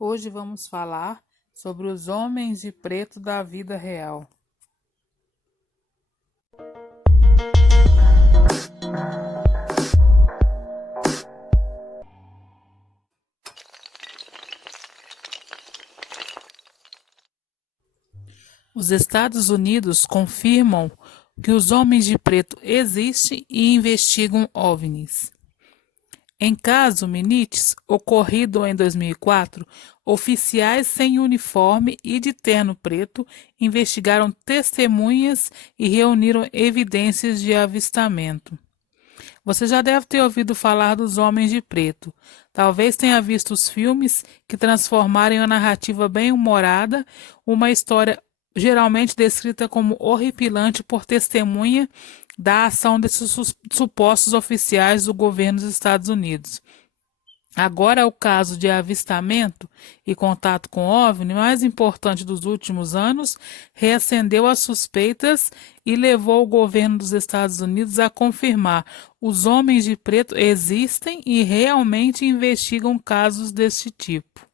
Hoje vamos falar sobre os homens de preto da vida real. Os Estados Unidos confirmam que os homens de preto existem e investigam OVNIs. Em caso Minites, ocorrido em 2004, oficiais sem uniforme e de terno preto investigaram testemunhas e reuniram evidências de avistamento. Você já deve ter ouvido falar dos Homens de Preto. Talvez tenha visto os filmes que transformaram em uma narrativa bem-humorada uma história geralmente descrita como horripilante por testemunha da ação desses supostos oficiais do governo dos Estados Unidos. Agora, o caso de avistamento e contato com OVNI mais importante dos últimos anos reacendeu as suspeitas e levou o governo dos Estados Unidos a confirmar: os homens de preto existem e realmente investigam casos desse tipo.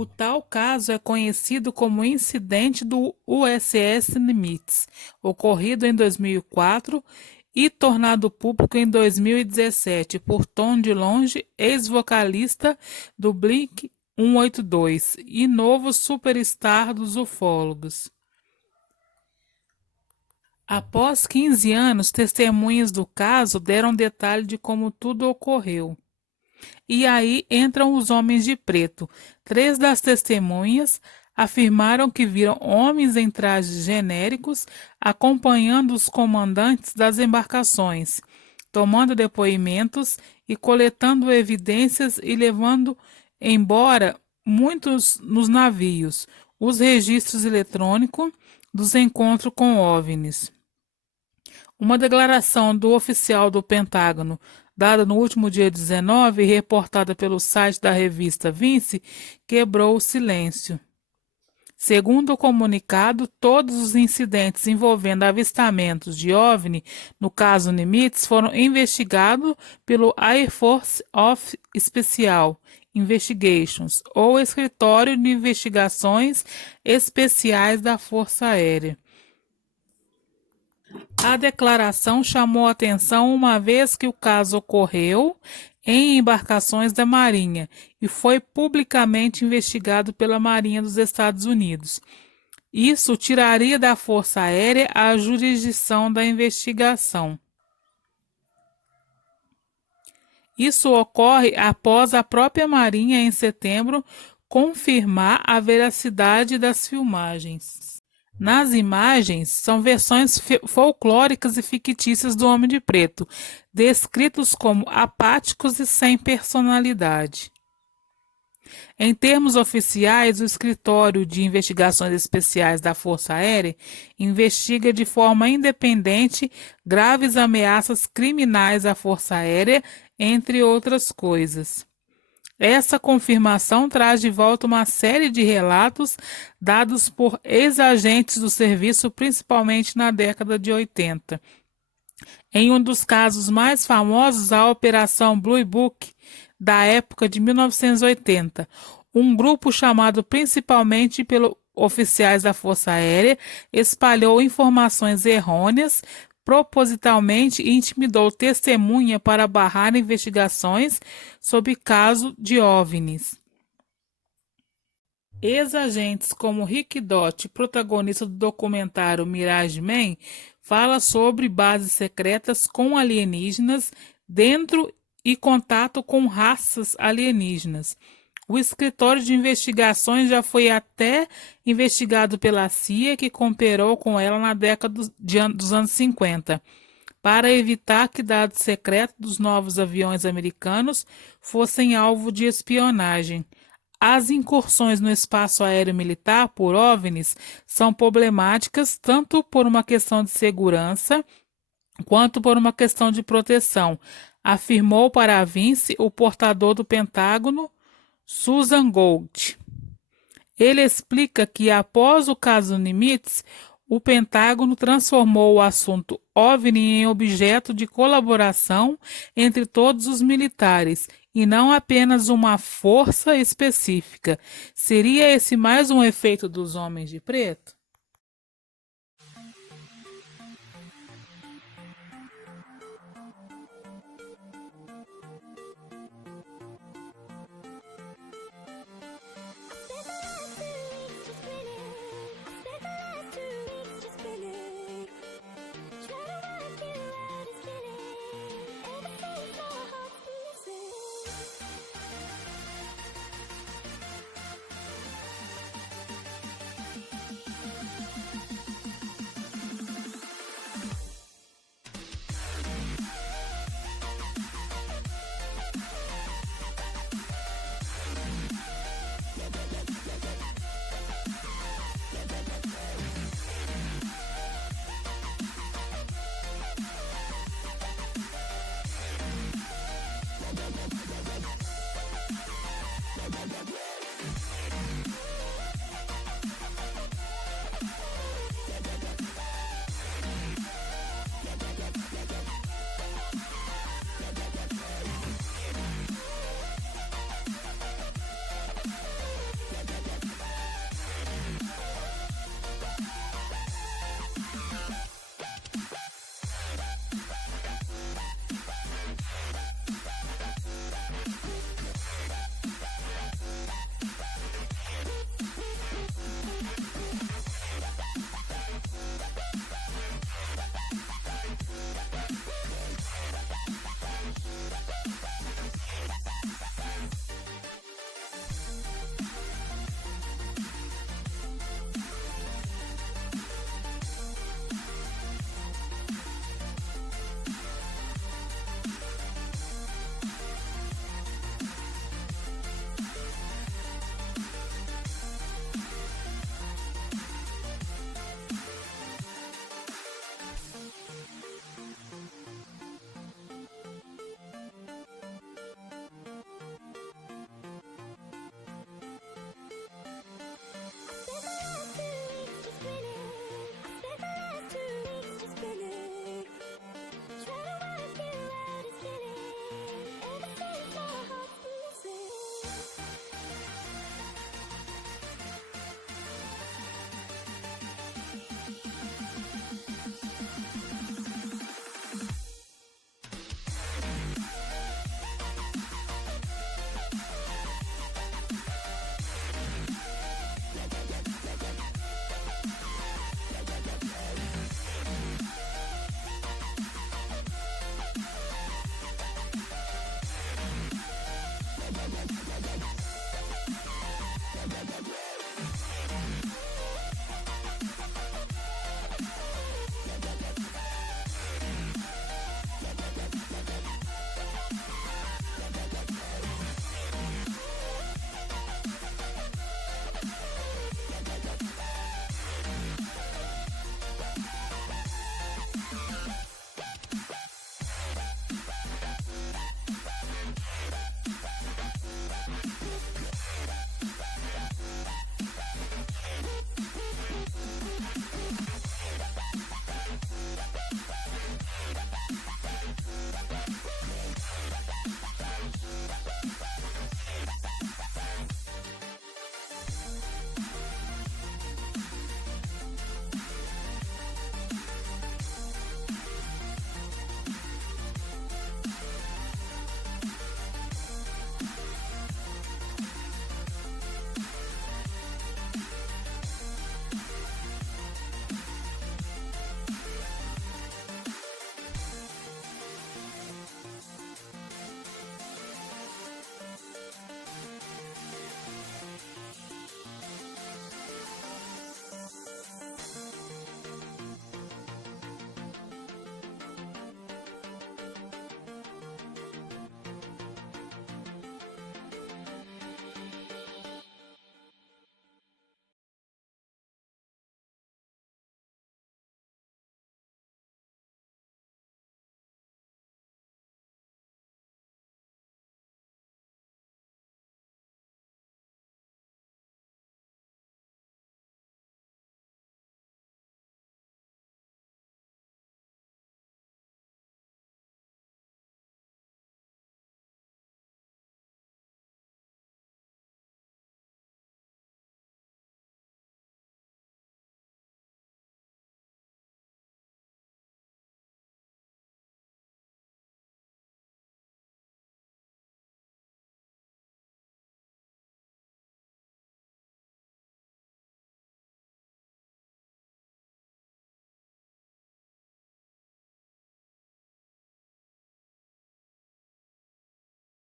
O tal caso é conhecido como incidente do USS Nimitz, ocorrido em 2004 e tornado público em 2017 por Tom DeLonge, ex-vocalista do Blink-182 e novo superstar dos ufólogos. Após 15 anos, testemunhas do caso deram detalhe de como tudo ocorreu. E aí entram os homens de preto. 3 das testemunhas afirmaram que viram homens em trajes genéricos acompanhando os comandantes das embarcações, tomando depoimentos e coletando evidências e levando embora muitos nos navios os registros eletrônicos dos encontros com OVNIs. Uma declaração do oficial do Pentágono, dada no último dia 19 e reportada pelo site da revista Vince, quebrou o silêncio. Segundo o comunicado, todos os incidentes envolvendo avistamentos de OVNI, no caso Nimitz, foram investigados pelo Air Force of Special Investigations, ou Escritório de Investigações Especiais da Força Aérea. A declaração chamou atenção uma vez que o caso ocorreu em embarcações da Marinha e foi publicamente investigado pela Marinha dos Estados Unidos. Isso tiraria da Força Aérea a jurisdição da investigação. Isso ocorre após a própria Marinha, em setembro, confirmar a veracidade das filmagens. Nas imagens, são versões folclóricas e fictícias do Homem de Preto, descritos como apáticos e sem personalidade. Em termos oficiais, o Escritório de Investigações Especiais da Força Aérea investiga de forma independente graves ameaças criminais à Força Aérea, entre outras coisas. Essa confirmação traz de volta uma série de relatos dados por ex-agentes do serviço, principalmente na década de 80. Em um dos casos mais famosos, a Operação Blue Book, da época de 1980, um grupo chamado principalmente pelos oficiais da Força Aérea espalhou informações errôneas propositalmente e intimidou testemunha para barrar investigações sobre caso de OVNIs. Ex-agentes como Rick Dott, protagonista do documentário Mirage Man, fala sobre bases secretas com alienígenas dentro e contato com raças alienígenas. O escritório de investigações já foi até investigado pela CIA, que cooperou com ela na década dos anos 50, para evitar que dados secretos dos novos aviões americanos fossem alvo de espionagem. As incursões no espaço aéreo militar por OVNIs são problemáticas tanto por uma questão de segurança quanto por uma questão de proteção, afirmou para a Vince o portador do Pentágono, Susan Gold. Ele explica que após o caso Nimitz, o Pentágono transformou o assunto OVNI em objeto de colaboração entre todos os militares, e não apenas uma força específica. Seria esse mais um efeito dos homens de preto?